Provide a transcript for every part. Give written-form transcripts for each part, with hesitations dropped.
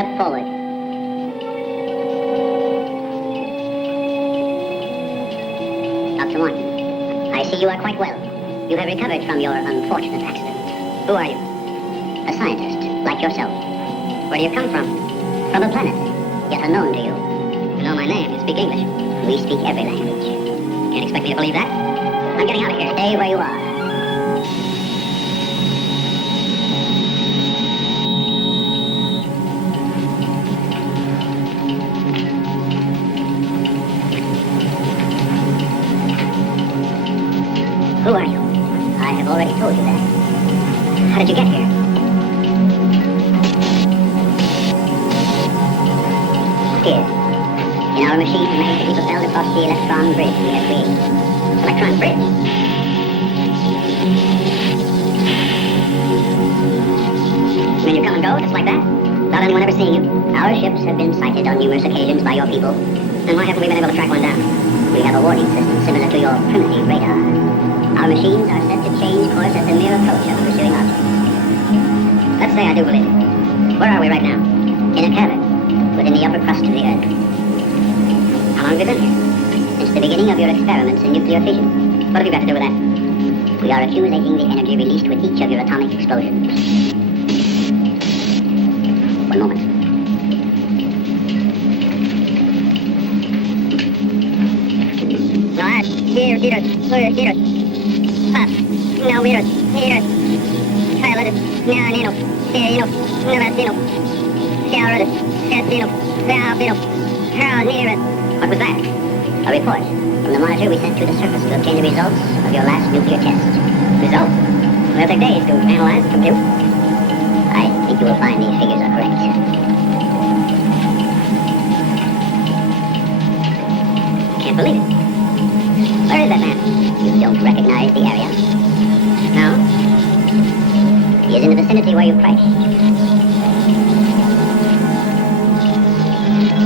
Step forward. Dr. Martin, I see you are quite well. You have recovered from your unfortunate accident. Who are you? A scientist, like yourself. Where do you come from? From a planet, yet unknown to you. You know my name, you speak English. We speak every language. Can't expect me to believe that. I'm getting out of here. Stay where you are. Who are you? I have already told you that. How did you get here? Here. In our machine made to be propelled across the electron bridge we have created. Electron bridge? You mean you come and go, just like that? Without anyone ever seeing you? Our ships have been sighted on numerous occasions by your people. Then why haven't we been able to track one down? We have a warning system similar to your primitive radar. Our machines are set to change course at the mere approach of the pursuing object. Let's say I do believe it. Where are we right now? In a cavern, within the upper crust of the Earth. How long have you been here? Since the beginning of your experiments in nuclear fission. What have you got to do with that? We are accumulating the energy released with each of your atomic explosions. One moment. What was that? A report from the monitor we sent to the surface to obtain the results of your last nuclear test. Results? They'll take days to analyze and compute. I think you will find these figures are correct. Can't believe it. Where is that man? You don't recognize the area? No? He is in the vicinity where you crashed.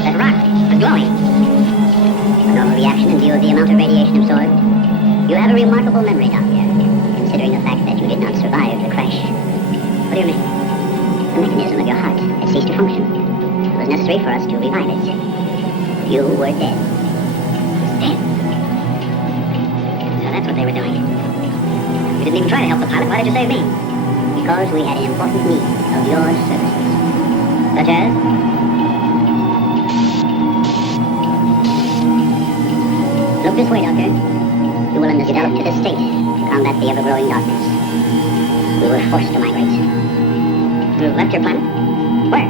That rock was glowing. A normal reaction in view of the amount of radiation absorbed. You have a remarkable memory, Doctor, considering the fact that you did not survive the crash. What do you mean? The mechanism of your heart had ceased to function. It was necessary for us to revive it. You were dead. Dead? So that's what they were doing. You didn't even try to help the pilot. Why did you save me? Because we had an important need of your services. Such as? Look this way, Doctor. You will develop to this state to combat the ever-growing darkness. We were forced to migrate. You left your planet? Where?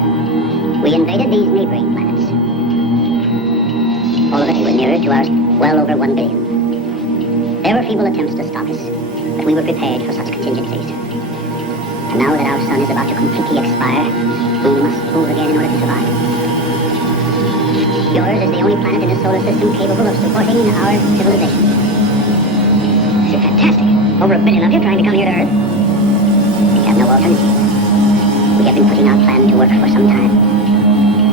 We invaded these neighboring planets. All of us were nearer to ours, well over 1 billion. There were feeble attempts to stop us, but we were prepared for such contingencies. And now that our sun is about to completely expire, we must move again in order to survive. Yours is the only planet in the solar system capable of supporting our civilization. This is fantastic. Over 1 billion of you trying to come here to Earth. We have no alternative. We have been putting our plan to work for some time.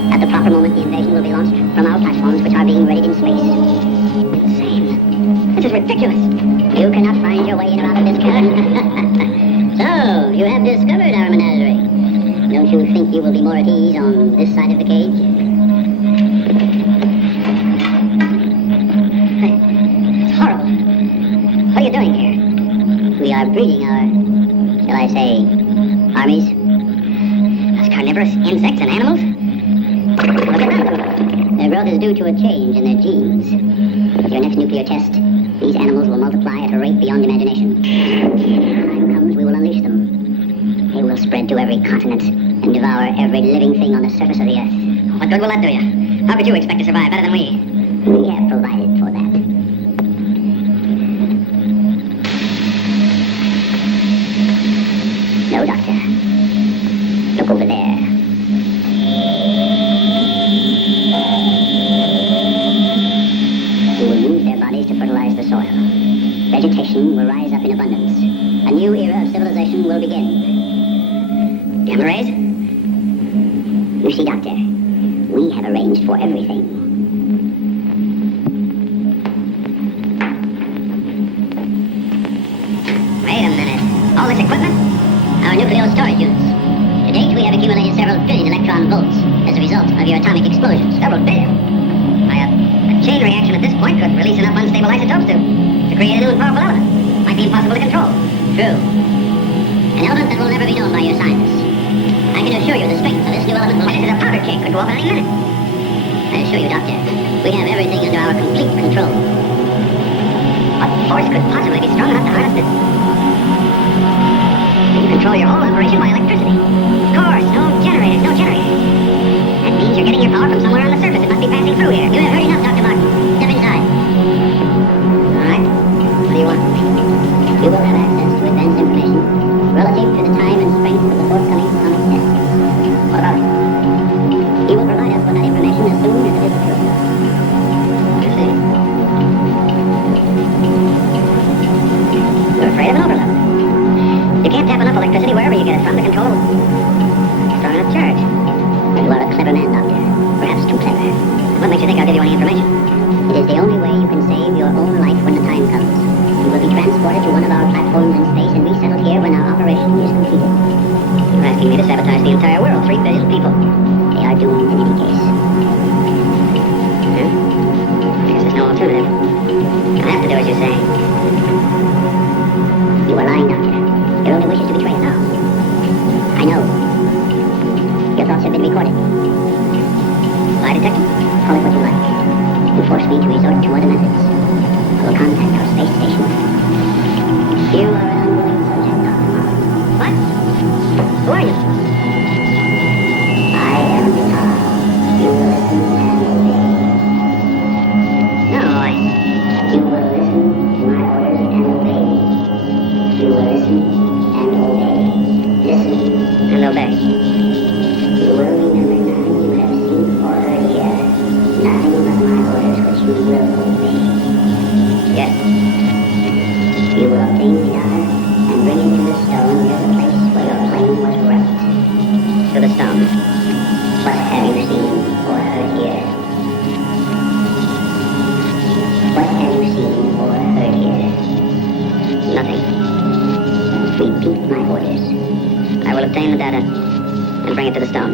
At the proper moment, the invasion will be launched from our platforms, which are being readied in space. Insane. This is ridiculous. You cannot find your way in or out of this cavern. So, you have discovered our menagerie. Don't you think you will be more at ease on this side of the cage? Hey, it's horrible. What are you doing here? We are breeding our, shall I say, armies. Those carnivorous insects and animals? Look at them. Their growth is due to a change in their genes. With your next nuclear test, these animals will multiply at a rate beyond imagination. When the time comes, we will unleash them. They will spread to every continent and devour every living thing on the surface of the Earth. What good will that do you? How could you expect to survive better than we? We have provided for that. No, Doctor. Look over there. We will use their bodies to fertilize the soil. Vegetation will rise up in abundance. A new era of civilization will begin. Gamma rays? You see, Doctor, we have arranged for everything. Wait a minute. All this equipment? Our nuclear storage units. To date, we have accumulated several billion electron volts. of your atomic explosions. Several billion. A chain reaction at this point could release enough unstable isotopes to create a new and powerful element. Might be impossible to control. True. An element that will never be known by your scientists. I can assure you the strength of this new element will... This is a powder keg. Could go off at any minute. I assure you, Doctor, we have everything under our complete control. What force could possibly be strong enough to harness this? You control your whole operation by electricity. Of course, no generators. That means you're getting your power from somewhere on the surface. It must be passing through here. You have heard enough, Dr. Martin. Step inside. All right. What do you want? You will have access to advanced information relative to the time and strength of the forthcoming atomic test. What about it? He will provide us with that information as soon as it is approved. I see. You're afraid of an overload. You can't tap enough electricity wherever you get it from to control a strong enough charge. You are a clever man, Doctor. Perhaps too clever. What makes you think I'll give you any information? It is the only way you can save your own life when the time comes. You will be transported to one of our platforms in space and resettled here when our operation is completed. You're asking me to sabotage the entire world, 3 billion people. They are doomed in any case. Huh? I guess there's no alternative. I'll have to do as you say. You are lying, Doctor. Your only wish is to betray us all. I know. Your thoughts have been recorded. Lie detector? Call it what you like. You force me to resort to other methods. I will contact our space station. You are an unwilling subject, Dr. Martin. What? Who are you? I am the Tar. You will listen and obey. No, You will listen to my orders and obey. You will listen and obey. Listen and obey. You will remember nothing you have seen or heard here. Nothing but my orders which you will obey. Yes. You will obtain the data and bring it to the stone near the place where your plane was wrecked. To the stone. What have you seen or heard here? What have you seen or heard here? Nothing. Repeat my orders. I will obtain the data and bring it to the stone.